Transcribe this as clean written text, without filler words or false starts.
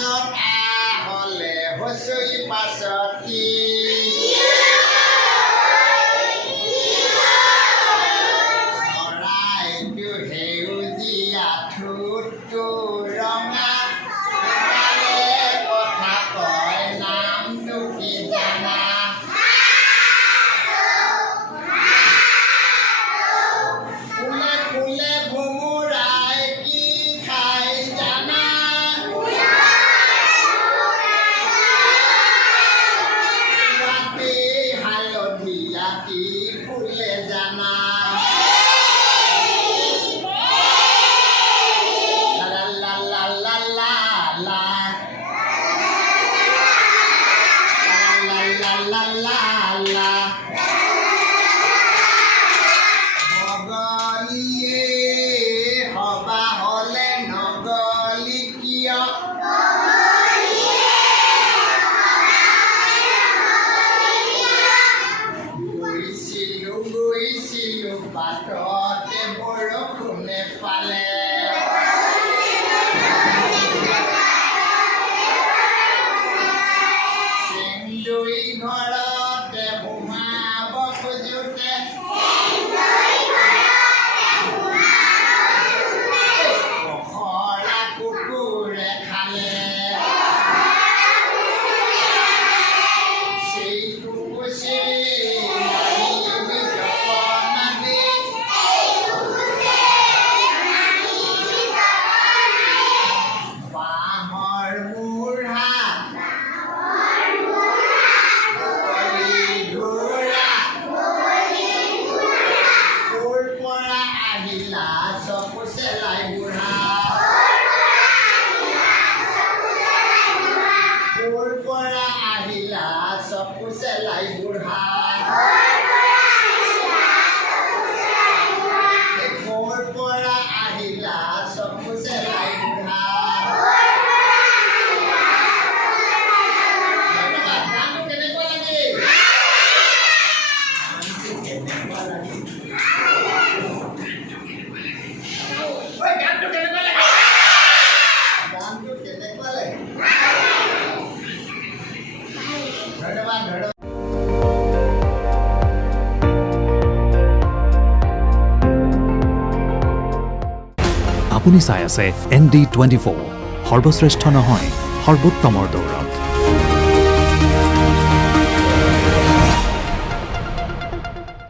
পাছত হলে হচৈ পাছত কি চৰাইটো সেউজীয়া ঠোঁটটো ৰঙা কথা কয় নামটো কি জানা ফুলে ফুলে ভোমোৰাই কি খাই জানা ৰাতি হালধীয়া কি ফুলে জানা লা লা লা লা লা লা লা লা লা লা নগলিয়ে হবা হলে নগলি কিয় গৈছিলো বাটতে বৰষুণে পালে চেংদৈ ঘৰতে সোমাব খোজোতে পখৰা কুকুৰে খালে সেইটো কৈছে বাঁহৰ মূঢ়া ঘোঁৰা ক'ৰ পৰা আহিলা চকু চেলাই বুঢ়া ক'ৰ পৰা আহিলা চকু চেলাই বুঢ়া ক'ৰ পৰা আহিলা চকু চেলাই বুঢ়া গানটো কেনেকুৱা লাগে গানটো কেনেকুৱা লাগে গানটো কেনেকুৱা লাগে ধন্যবাদ ধন্যবাদ আপুনি চাই আছে ND24 সৰ্বশ্ৰেষ্ঠ নহয় সৰ্বোত্তমৰ দৌৰত